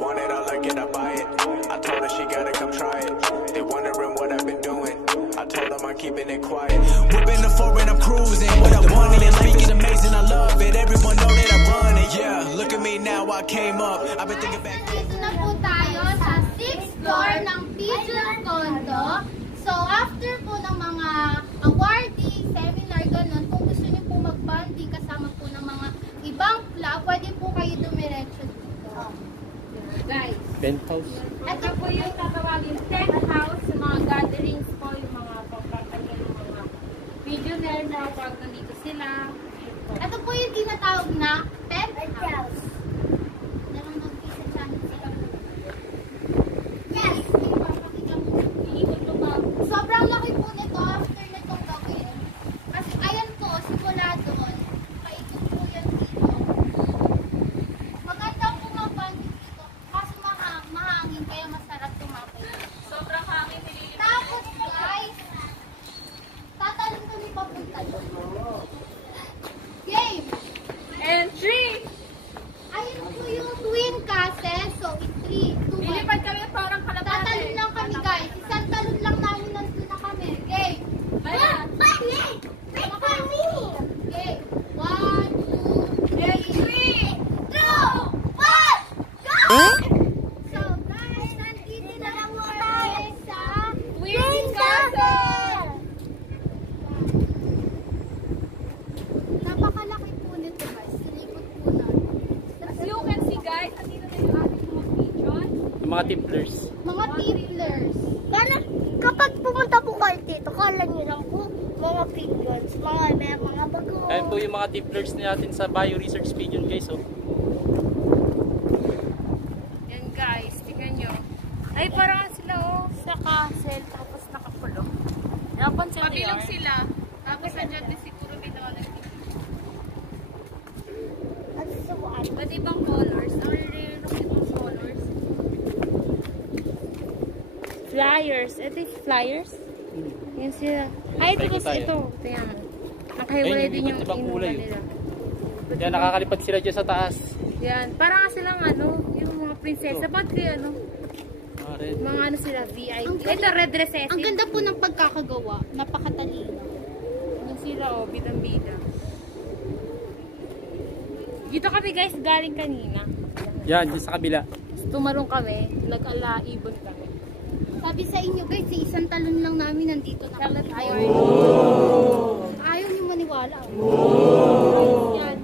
want it, I like it, I buy it. I told her she gotta come try it. They wondering what I've been doing. I told them I'm keeping it quiet. Whipping the foreign, I'm cruising. What I wanted, and life is amazing, I love it. Everyone know that I run it. Yeah, look at me now, I came up. I've been thinking back. Dito na po tayo sa 6th floor ng Pigeon Condo. So, after po ng mga awarding, seminar, ganun, kung gusto niyo po mag-bonding kasama po ng mga ibang club, pwede po kayo dumiretso dito. Guys. Penthouse. Ito po yung tatawagin tent house sa mga gatherings po, yung mga pagpapagyan ng mga millionaire na pag nandito sila. Ito po yung tinatawag na tent house. Meron mag-isa channel sila. Yes! Sobrang laki po nito after nitong gawin. Kasi ayan po, simula doon, paikot po yan dito. Maganda po mag-banding dito. Kasi mahangin, kaya masarap tumapay. Sobrang hangin, nililipin. Tapos guys, tatalong kami papunta doon. Game! And 3! Ayun po yung twin castle. So, 3, 2, 1. Lilipad kami parang kalapate. Tatalon lang kami guys. Isang talon lang namin nandun na kami. Game! Ayan. Wait for me! Okay. 1, 2, 3, 2, 1, go! So guys, nandito na lang po tayo sa Twin Castle! Napakalaki po nito guys. Silipot po natin. As you can see guys, nandito na yung ating mga pigeon. Yung mga tipplers. Mga tipplers. Kapag pumunta po kayo dito, kala nyo lang po mga pigeons, mga bago. Ayan po yung mga tipplers natin sa Bio Research Pigeon guys. Oh. Yan guys, tingnan nyo. Ay, parang sila oh, sa castle, tapos nakakulong. Napansin nyo Pabilog yun? sila. Tapos nandiyan din siguro binawag. At suwan. Ba't ibang colors? Ang rin ibang colors. Flyers. Ito yung flyers? Yan sila. Ay, ito Tayo kasi tayo. ito. Tingnan mo. Nakahiwalay Ayun, din yung iba't ibang inuman kulay. nila. Yan, nakakalipad sila dyan sa taas. Yan. Parang silang ano, yung mga prinsesa. Ba't kayo ano? Mga red. Mga ano sila, VIP. Ang ganda- Ito, red recessive. Ang ganda po ng pagkakagawa. Napakatalino. Yan sila, oh, bidang-bida. Dito kami guys, galing kanina. Yan, dyan sa kabila. Tumarong kami, nag-alaibon kami. Sabi sa inyo guys, isang talon lang namin nandito na kami. Ayaw niyo maniwala. Yan.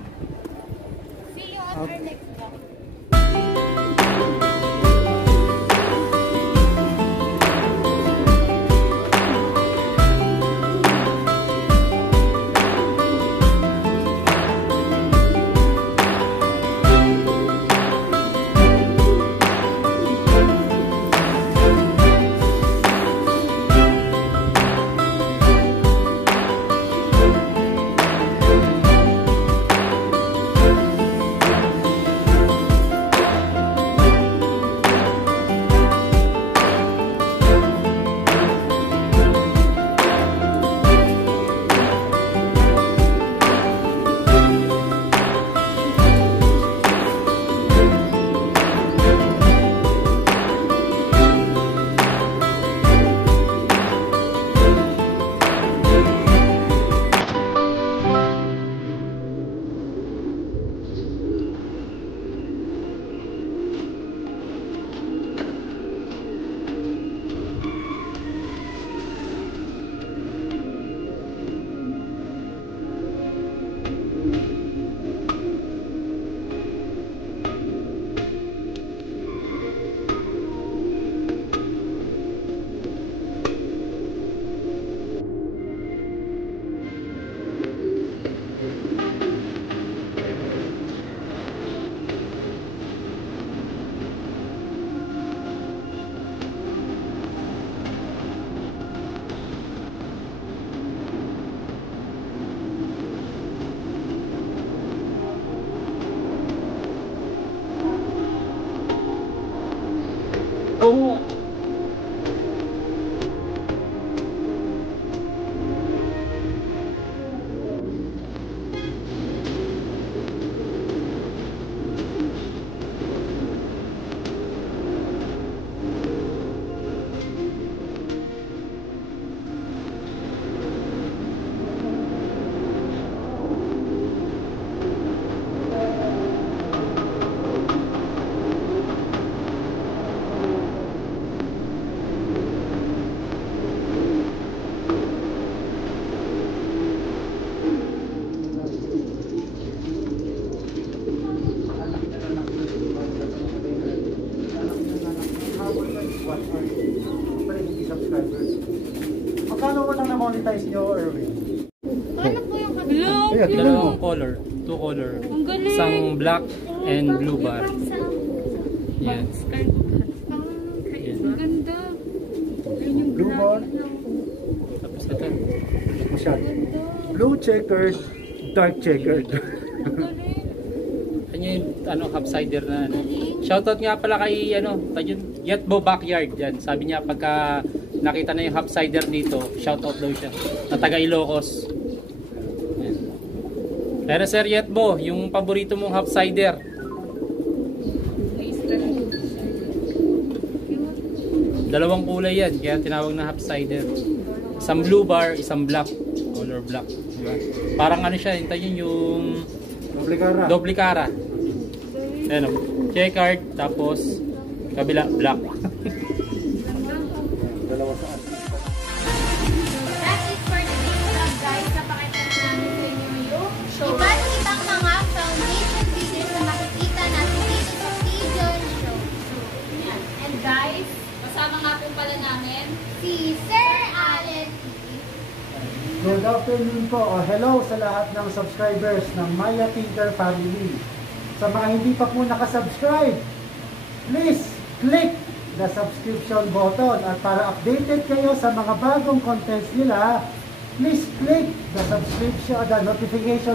See you at our next vlog. subscribers. Magkano mo lang na-monetize nyo, Erwin? Ano po yung Hello. Ayan, tignan mo. Dalawang color. 2 color. Ang galing. Isang black and blue bar. Yan. Ang ganda. Ayun yung Blue bar. Tapos ito. Masyado. Blue checkered, dark checkered. Ang galing. Ano yung half cider na ano. Shoutout nga pala kay Yetbo Backyard yan. Sabi niya pagka nakita na yung half cider dito, shoutout daw siya. Na taga Ilocos. Yan. Pero Sir Yetbo, yung paborito mong half cider. Dalawang kulay yan, kaya tinawag na half cider. Isang blue bar, isang black. Color black. Diba? Parang ano siya, hintayin yung Duplicata. doble cara. Ayan o. Checkered, tapos kabila, black. Dalawa saan? That's it for today's vlog, guys. Napakita na namin sa inyo yung iba't ibang mga foundation videos na makikita natin dito sa Pigeon Show. Yan. And guys, kasama nga po pala namin. Si Sir Allen. Good afternoon po. Hello sa lahat ng subscribers ng Maya Tinker Family. Sa mga hindi pa po nakasubscribe, please click the subscription button. At para updated kayo sa mga bagong contents nila, please click the notification